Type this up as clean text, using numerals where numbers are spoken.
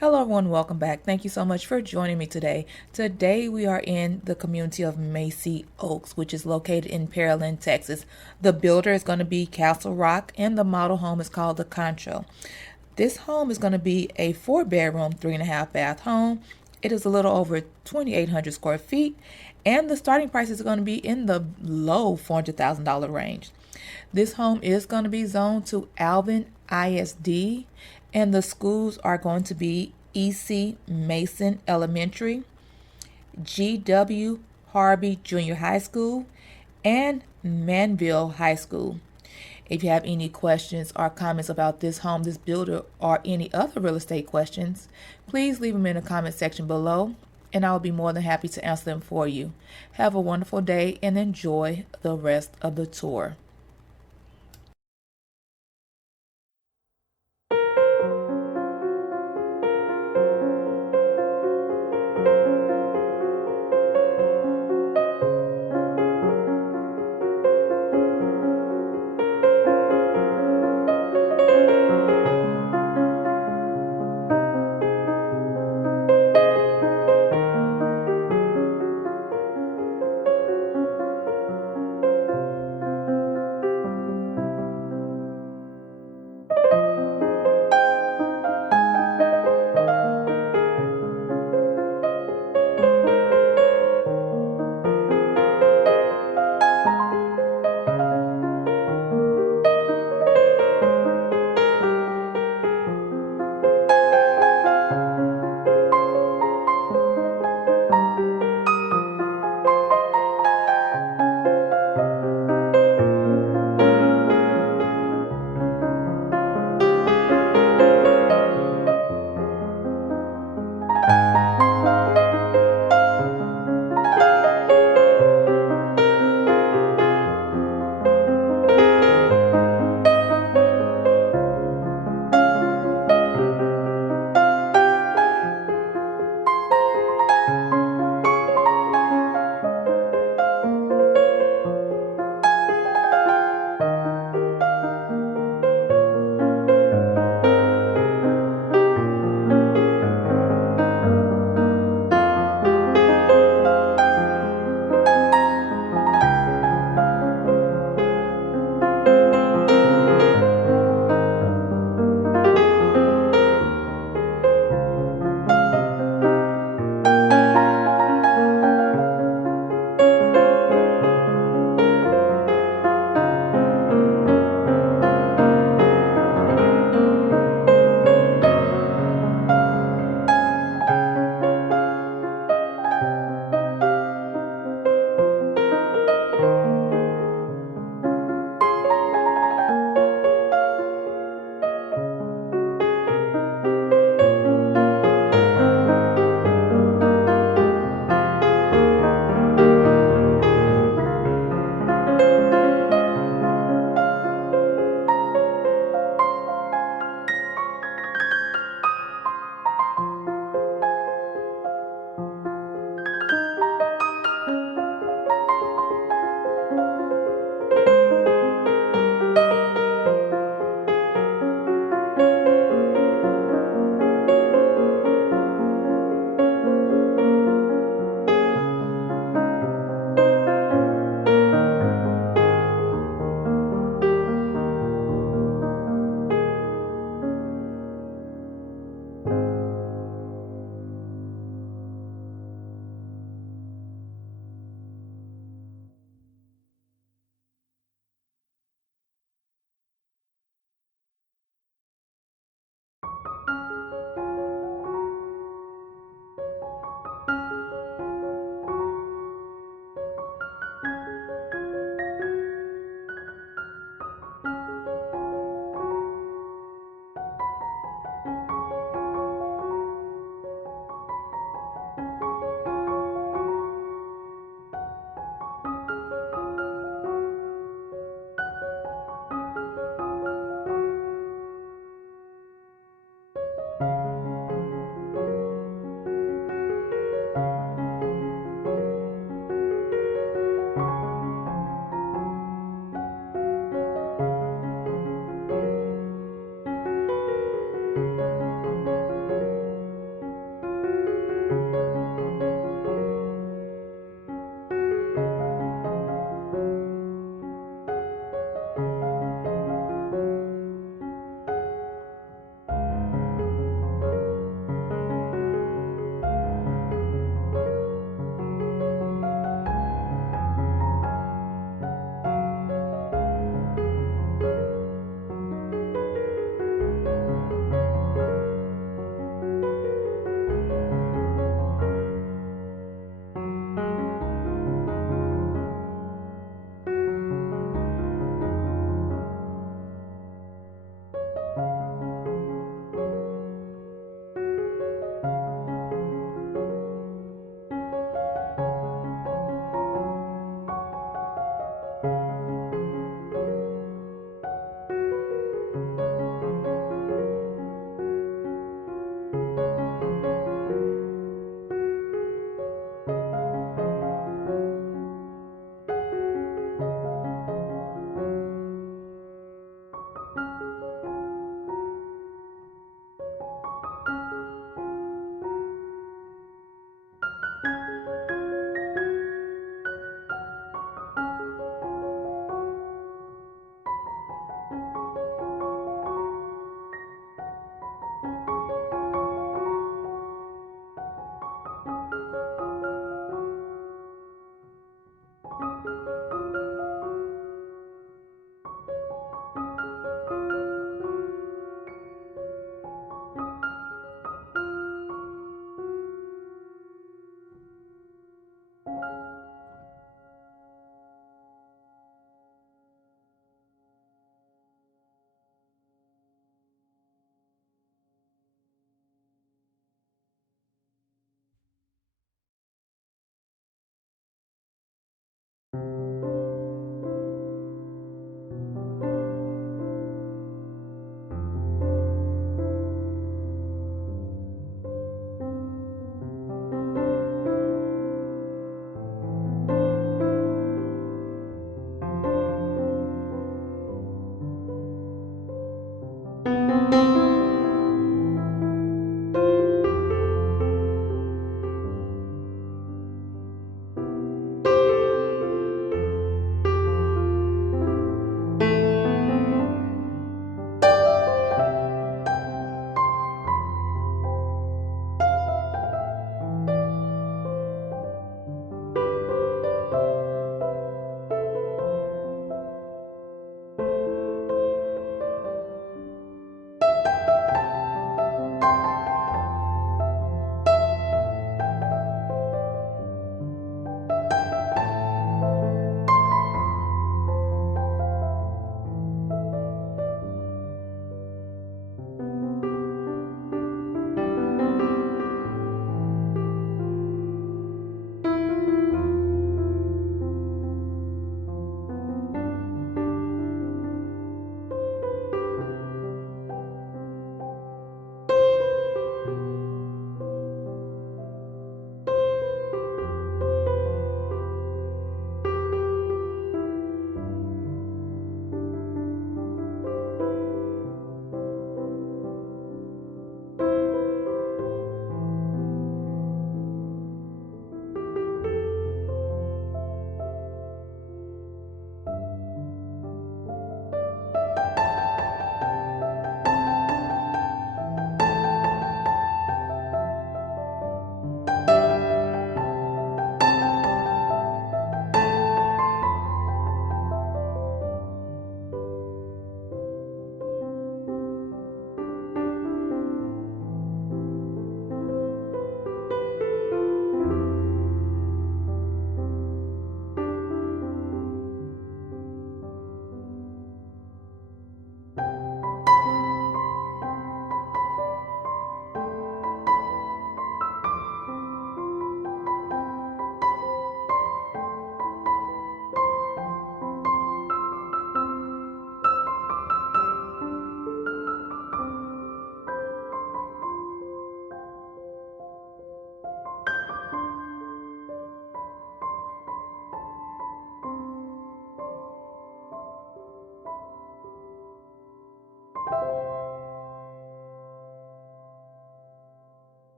Hello everyone, welcome back. Thank you so much for joining me today. Today we are in the community of Massey Oaks, which is located in Pearland, Texas. The builder is going to be Castle Rock and the model home is called the Concho. This home is going to be a 4-bedroom, 3.5 bath home. It is a little over 2,800 square feet and the starting price is going to be in the low $400,000 range. This home is going to be zoned to Alvin ISD, and the schools are going to be E.C. Mason Elementary, G.W. Harvey Junior High School, and Manville High School. If you have any questions or comments about this home, this builder, or any other real estate questions, please leave them in the comment section below, and I will be more than happy to answer them for you. Have a wonderful day and enjoy the rest of the tour.